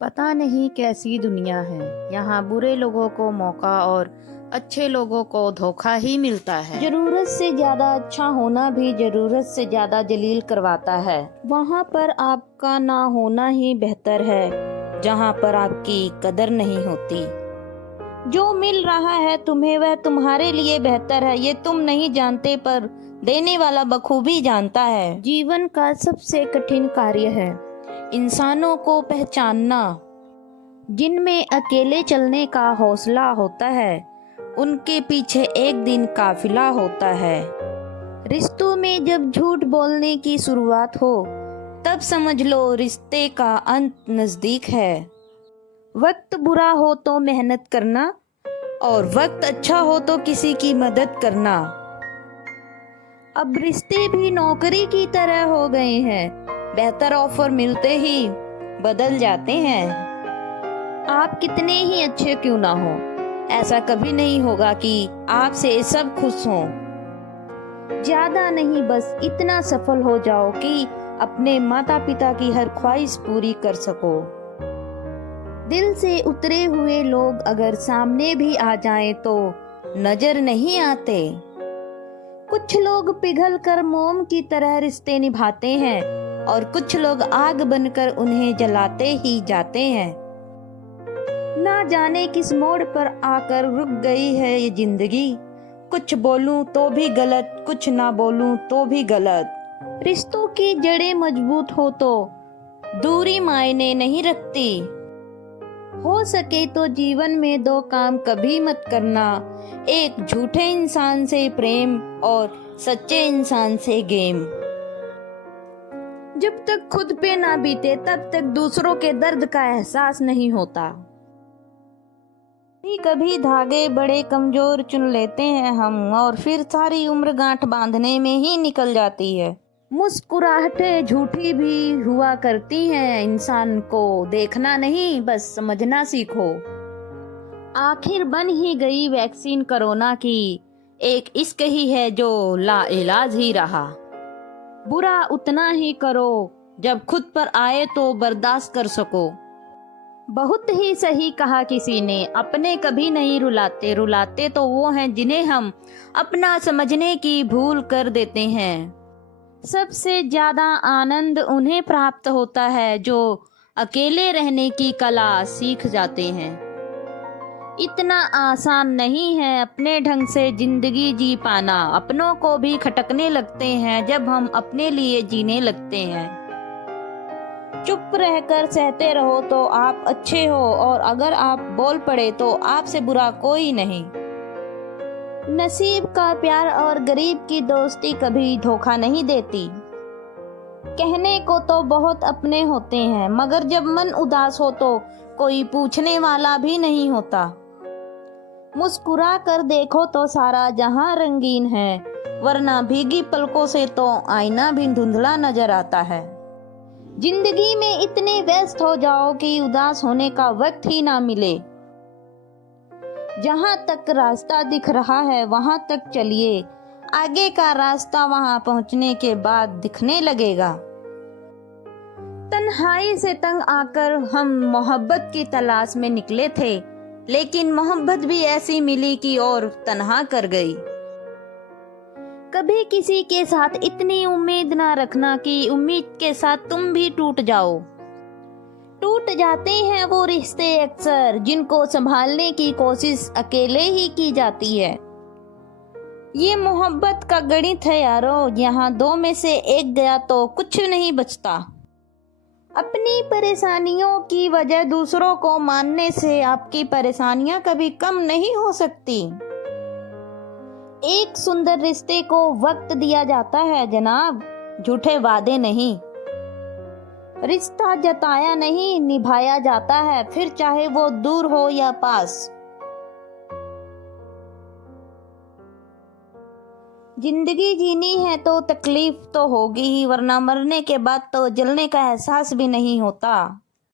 पता नहीं कैसी दुनिया है। यहाँ बुरे लोगों को मौका और अच्छे लोगों को धोखा ही मिलता है। जरूरत से ज्यादा अच्छा होना भी जरूरत से ज्यादा जलील करवाता है। वहाँ पर आपका ना होना ही बेहतर है, जहाँ पर आपकी कदर नहीं होती। जो मिल रहा है तुम्हें वह तुम्हारे लिए बेहतर है, ये तुम नहीं जानते पर देने वाला बखूबी जानता है। जीवन का सबसे कठिन कार्य है इंसानों को पहचानना। जिनमें अकेले चलने का हौसला होता है उनके पीछे एक दिन काफिला होता है। रिश्तों में जब झूठ बोलने की शुरुआत हो तब समझ लो रिश्ते का अंत नजदीक है। वक्त बुरा हो तो मेहनत करना और वक्त अच्छा हो तो किसी की मदद करना। अब रिश्ते भी नौकरी की तरह हो गए हैं, बेहतर ऑफर मिलते ही बदल जाते हैं। आप कितने ही अच्छे क्यों ना हो, ऐसा कभी नहीं होगा कि आपसे सब खुश हों। ज्यादा नहीं, बस इतना सफल हो जाओ कि अपने माता पिता की हर ख्वाहिश पूरी कर सको। दिल से उतरे हुए लोग अगर सामने भी आ जाएं तो नजर नहीं आते। कुछ लोग पिघल कर मोम की तरह रिश्ते निभाते हैं और कुछ लोग आग बनकर उन्हें जलाते ही जाते हैं। ना जाने किस मोड़ पर आकर रुक गई है ये जिंदगी। कुछ बोलूं तो भी गलत, कुछ ना बोलूं तो भी गलत। रिश्तों की जड़ें मजबूत हो तो दूरी मायने नहीं रखती। हो सके तो जीवन में दो काम कभी मत करना, एक झूठे इंसान से प्रेम और सच्चे इंसान से गेम। जब तक खुद पे ना बीते तब तक दूसरों के दर्द का एहसास नहीं होता। कभी धागे बड़े कमजोर चुन लेते हैं हम और फिर सारी उम्र गांठ बांधने में ही निकल जाती है। मुस्कुराहटें झूठी भी हुआ करती हैं, इंसान को देखना नहीं बस समझना सीखो। आखिर बन ही गई वैक्सीन कोरोना की, एक इश्क ही है जो लाइलाज ही रहा। बुरा उतना ही करो जब खुद पर आए तो बर्दाश्त कर सको। बहुत ही सही कहा किसी ने, अपने कभी नहीं रुलाते, रुलाते तो वो हैं जिन्हें हम अपना समझने की भूल कर देते हैं। सबसे ज्यादा आनंद उन्हें प्राप्त होता है जो अकेले रहने की कला सीख जाते हैं। इतना आसान नहीं है अपने ढंग से जिंदगी जी पाना, अपनों को भी खटकने लगते हैं जब हम अपने लिए जीने लगते हैं। चुप रहकर सहते रहो तो आप अच्छे हो और अगर आप बोल पड़े तो आपसे बुरा कोई नहीं। नसीब का प्यार और गरीब की दोस्ती कभी धोखा नहीं देती। कहने को तो बहुत अपने होते हैं मगर जब मन उदास हो तो कोई पूछने वाला भी नहीं होता। मुस्कुरा कर देखो तो सारा जहां रंगीन है, वरना भीगी पलकों से तो आईना भी धुंधला नजर आता है। जिंदगी में इतने व्यस्त हो जाओ कि उदास होने का वक्त ही ना मिले। जहां तक रास्ता दिख रहा है वहां तक चलिए, आगे का रास्ता वहां पहुंचने के बाद दिखने लगेगा। तन्हाई से तंग आकर हम मोहब्बत की तलाश में निकले थे, लेकिन मोहब्बत भी ऐसी मिली कि और तन्हा कर गई। कभी किसी के साथ इतनी उम्मीद ना रखना कि उम्मीद के साथ तुम भी टूट जाओ। टूट जाते हैं वो रिश्ते अक्सर जिनको संभालने की कोशिश अकेले ही की जाती है। ये मोहब्बत का गणित है यारो, यहाँ दो में से एक गया तो कुछ नहीं बचता। अपनी परेशानियों की वजह दूसरों को मानने से आपकी परेशानियां कभी कम नहीं हो सकती। एक सुंदर रिश्ते को वक्त दिया जाता है जनाब, झूठे वादे नहीं। रिश्ता जताया नहीं निभाया जाता है, फिर चाहे वो दूर हो या पास। जिंदगी जीनी है तो तकलीफ तो होगी ही, वरना मरने के बाद तो जलने का एहसास भी नहीं होता।